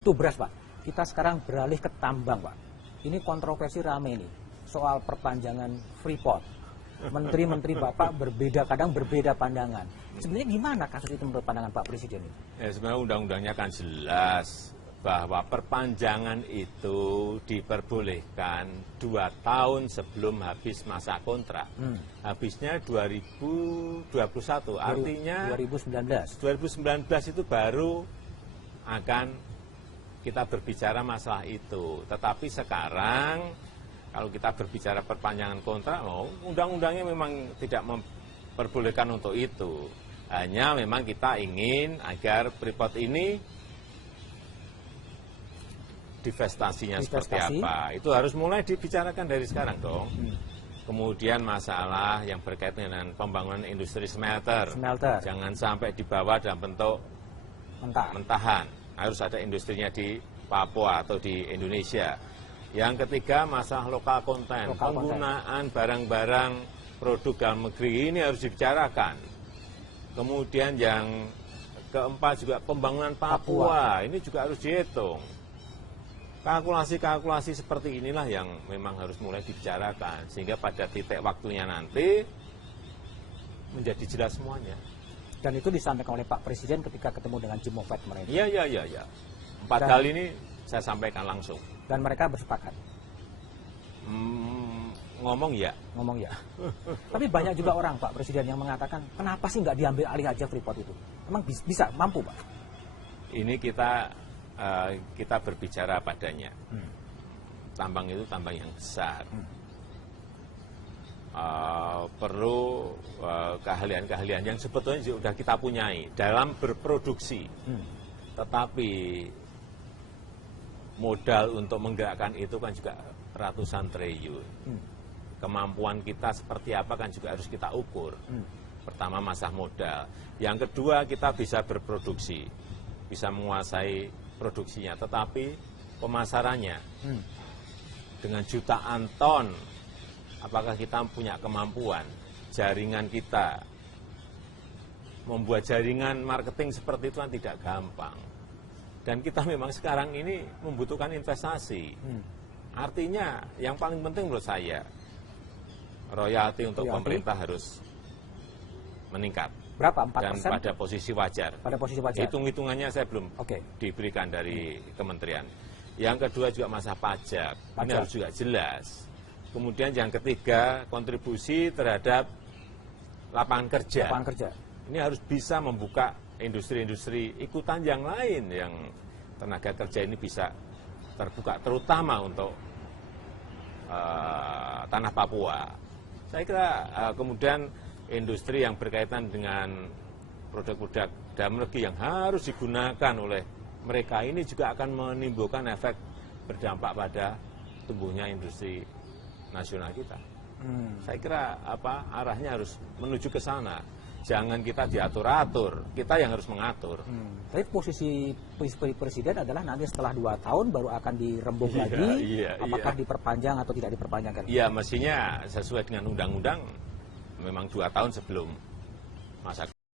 Itu beras, Pak. Kita sekarang beralih ke tambang, Pak. Ini kontroversi rame nih soal perpanjangan Freeport. Menteri-menteri Bapak berbeda, kadang berbeda pandangan. Sebenarnya gimana kasus itu menurut pandangan Pak Presiden ini? Ya, sebenarnya undang-undangnya kan jelas bahwa perpanjangan itu diperbolehkan 2 tahun sebelum habis masa kontrak. Habisnya 2021, artinya 2019 itu baru akan kita berbicara masalah itu. Tetapi sekarang kalau kita berbicara perpanjangan kontrak, undang-undangnya memang tidak memperbolehkan untuk itu. Hanya memang kita ingin agar Freeport ini divestasinya seperti apa. Itu harus mulai dibicarakan dari sekarang dong. Kemudian masalah yang berkaitan dengan pembangunan industri smelter. Jangan sampai dibawa dalam bentuk mentahan. Harus ada industrinya di Papua atau di Indonesia. Yang ketiga, masalah lokal konten. Penggunaan barang-barang produk dalam negeri ini harus dibicarakan. Kemudian yang keempat juga pembangunan Papua. Ini juga harus dihitung. Kalkulasi-kalkulasi seperti inilah yang memang harus mulai dibicarakan. Sehingga pada titik waktunya nanti menjadi jelas semuanya. Dan itu disampaikan oleh Pak Presiden ketika ketemu dengan Jumofet mereka. Iya. 4 hal ini saya sampaikan langsung. Dan mereka bersepakat? Ngomong ya. Tapi banyak juga orang, Pak Presiden, yang mengatakan, kenapa sih nggak diambil alih aja Freeport itu? Emang bisa, mampu, Pak? Ini kita berbicara padanya. Tambang itu tambang yang besar. Perlu keahlian-keahlian yang sebetulnya sudah kita punyai dalam berproduksi. Tetapi modal untuk menggerakkan itu kan juga ratusan triliun. Kemampuan kita seperti apa kan juga harus kita ukur. Pertama masalah modal. Yang kedua kita bisa berproduksi, bisa menguasai produksinya. Tetapi pemasarannya dengan jutaan ton. Apakah kita punya kemampuan, jaringan kita, membuat jaringan marketing seperti itu kan tidak gampang. Dan kita memang sekarang ini membutuhkan investasi. Artinya yang paling penting menurut saya, royalti untuk pemerintah harus meningkat. Berapa? 4%? Dan pada posisi wajar. Hitung-hitungannya saya belum diberikan dari kementerian. Yang kedua juga masalah pajak. Ini harus juga jelas. Kemudian yang ketiga, kontribusi terhadap lapangan kerja. Ini harus bisa membuka industri-industri ikutan yang lain yang tenaga kerja ini bisa terbuka, terutama untuk tanah Papua. Saya kira kemudian industri yang berkaitan dengan produk-produk dalam negeri yang harus digunakan oleh mereka ini juga akan menimbulkan efek berdampak pada tumbuhnya industri nasional kita. Saya kira arahnya harus menuju ke sana. Jangan kita diatur-atur, kita yang harus mengatur. Tapi posisi Presiden adalah nanti setelah 2 tahun baru akan dirembuk lagi, apakah diperpanjang atau tidak diperpanjangkan? Iya, mestinya sesuai dengan undang-undang memang 2 tahun sebelum masa